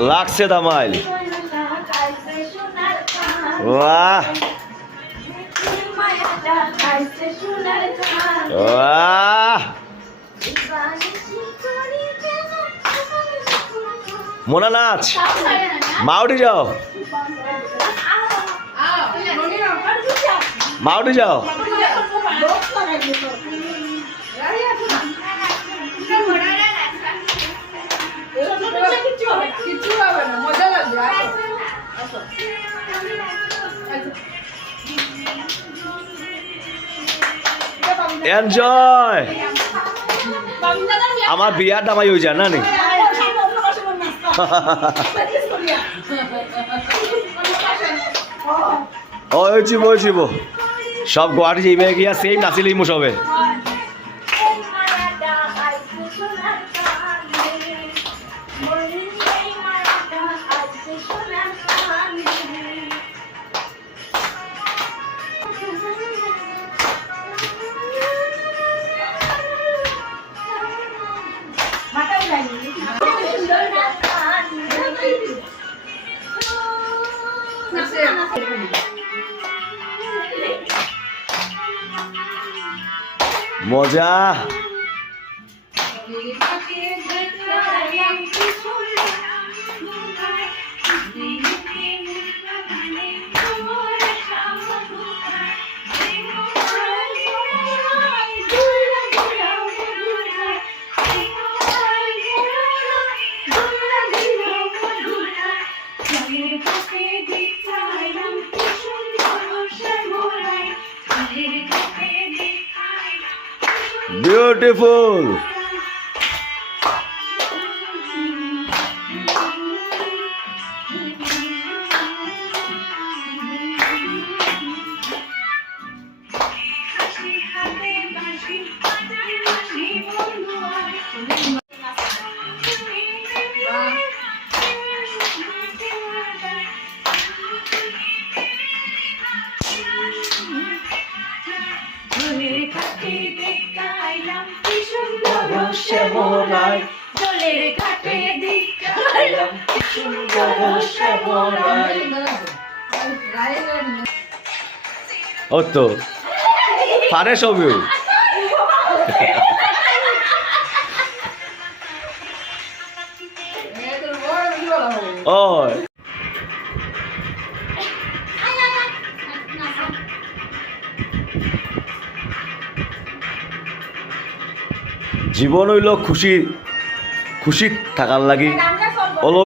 লাগছে দামাইল বাহ বাহ মোনা নাচ মাউটি যাও মাউটি যাও এনজয় আমার বিয়ার দামাই হয়ে যায় না নি ওইছিব সব গুয়াহাটি যাইবে গিয়া সেম নাচিলেই মো সবে মজা beautiful ও তো পারে সবই ও জীবন হইল খুশি খুশি থাকার লাগি